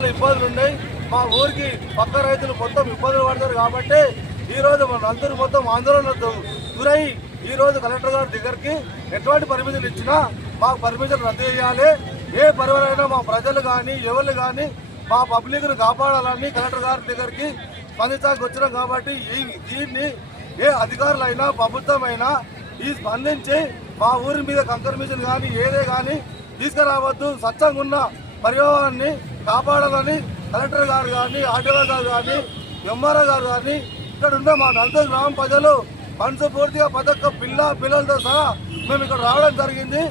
ఇబ్బందులు ఉన్నాయి. మా ఊరికి పక్క రైతులు మొత్తం ఇబ్బందులు పడతారు కాబట్టి ఆందోళనతో గురై ఈరోజు కలెక్టర్ గారి దగ్గరికి ఎటువంటి పరిమితులు ఇచ్చినా మాకు పరిమితులు రద్దు చేయాలి. ఏ పరివారైనా మా ప్రజలు కానీ ఎవరు కానీ మా పబ్లిక్ను కాపాడాలని కలెక్టర్ గారి దగ్గరికి స్పందించడానికి వచ్చినాం కాబట్టి ఈ దీన్ని ఏ అధికారులైనా ప్రభుత్వమైనా ఈ స్పందించి మా ఊరి మీద కంకర్ మిషన్ కానీ ఏదే కానీ తీసుకురావద్దు. స్వచ్ఛంగా ఉన్న పర్యావరణాన్ని కాపాడాలని కలెక్టర్ గారు కానీ ఆర్డీఓ గారు కానీ ఎంఆర్ఓ గారు కానీ ఇక్కడ ఉన్న మా నలుగురు గ్రామ ప్రజలు మనసు పూర్తిగా పథక పిల్ల పిల్లలతో సహా మేము ఇక్కడ రావడం జరిగింది.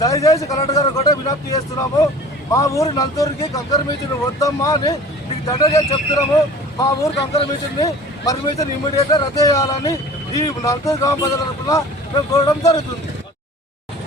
దయచేసి కలెక్టర్ గారు కూడా విజ్ఞప్తి చేస్తున్నాము. మా ఊరి నలుగురికి కంకర్ మిషన్ వద్దమ్మా అని మీకు దండగా చెప్తున్నాము. మా ఊరు కంకర్ మిషన్ని పర్మిషన్ ఇమీడియట్గా రద్దు చేయాలని ఈ నలుగురు గ్రామ ప్రజల తరఫున మేము కోరడం జరుగుతుంది.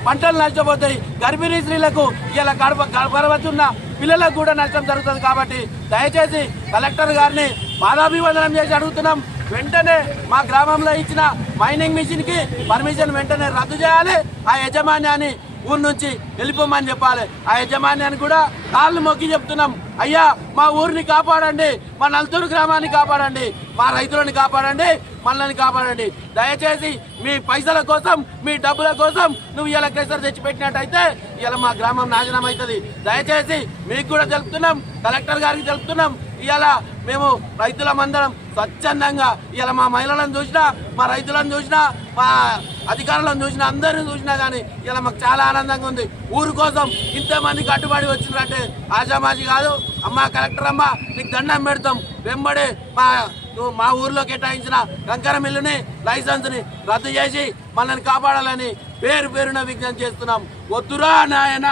పంటలు నష్టపోతాయి. గర్భిణీ స్త్రీలకు ఇలా గడప గర్భవతున్న పిల్లలకు కూడా నష్టం జరుగుతుంది కాబట్టి దయచేసి కలెక్టర్ గారిని పాదాభివందనం చేసి అడుగుతున్నాం. వెంటనే మా గ్రామంలో ఇచ్చిన మైనింగ్ మిషన్కి పర్మిషన్ వెంటనే రద్దు చేయాలి. ఆ యజమాన్యాన్ని ఊరు నుంచి వెళ్ళిపోమని చెప్పాలి. ఆ యజమాన్యాన్ని కూడా కాళ్ళు మొక్కి చెప్తున్నాం. అయ్యా మా ఊరిని కాపాడండి మా నలుతూరు గ్రామాన్ని కాపాడండి మా రైతులను కాపాడండి మనల్ని కాపాడండి. దయచేసి మీ పైసల కోసం మీ డబ్బుల కోసం నువ్వు ఇలా కేసర్ తెచ్చిపెట్టినట్టయితే ఇలా మా గ్రామం నాశనం అవుతుంది దయచేసి మీకు కూడా తెలుపుతున్నాం కలెక్టర్ గారికి తెలుపుతున్నాం ఇవాళ మేము రైతులమందరం స్వచ్ఛందంగా ఇలా మా మహిళలను చూసినా మా రైతులను చూసినా మా అధికారులను చూసినా అందరిని చూసినా కానీ ఇలా మాకు చాలా ఆనందంగా ఉంది. ఊరు కోసం ఇంతమంది కట్టుబడి వచ్చిందంటే ఆజామాజీ కాదు. అమ్మ కలెక్టర్ అమ్మ నీకు దండం పెడతాం. వెంబడే మా మా ఊర్లో కేటాయించిన కంకర మిల్లుని లైసెన్స్ని రద్దు చేసి మనల్ని కాపాడాలని పేరు పేరున విజ్ఞప్తి చేస్తున్నాం. వద్దురా నాయన!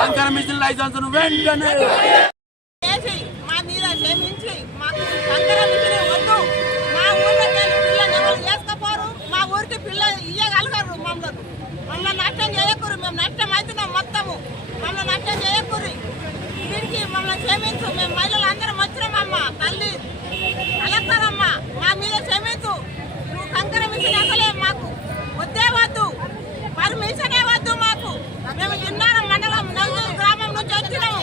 కంకర మిషన్ లైసెన్స్ను వెంటనే మీద మాకు కంకర వద్దు. మా ఊళ్ళో వెళ్ళి పిల్లలు ఎవరు మా ఊరికి పిల్లలు ఇయ్యగలగరు మమ్మల్ని. మమ్మల్ని నష్టం చేయకూరు. మేము నష్టం అవుతున్నాం మొత్తము. మమ్మల్ని నష్టం చేయకూరి. దీనికి మమ్మల్ని క్షమించి మేము మహిళలు అందరం వచ్చినామమ్మ తల్లి కలెక్టర్ అమ్మ మా మీద క్షమించు నువ్వు కంకర మిషన్ అసలే మాకు వద్దే వద్దు పర్మిషనే వద్దు మాకు మేము ఇన్నారం మండలం నలుగురు గ్రామం నుంచి వచ్చినాము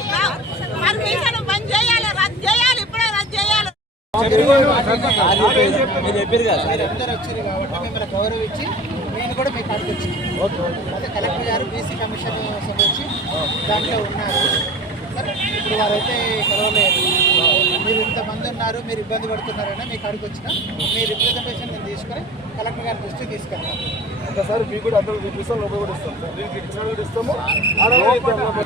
పర్మిషన్ బంద్ చేయాలి రద్దు చేయాలి ఇప్పుడే రద్దు చేయాలి అందరూ వచ్చారు కాబట్టి మిమ్మల్ని గౌరవించి నేను కూడా మీకు వచ్చింది అయితే కలెక్టర్ గారు బీసీ కమిషన్ సంబంధించి దాంట్లో ఉన్నారు సరే ఇప్పుడు వారైతే మీరు ఇంతమంది ఉన్నారు మీరు ఇబ్బంది పడుతున్నారని మీ కాడికి వచ్చిన మీ రిప్రజెంటేషన్ నేను తీసుకొని కలెక్టర్ గారి దృష్టికి తీసుకెళ్తాను ఒకసారి మీకు కూడా అందరూ చూపిస్తాం లోపల కూడా ఇస్తాం. సార్ దీనికి ఇచ్చిన కూడా ఇస్తాము. ఆడ కూడా ఇస్తాము.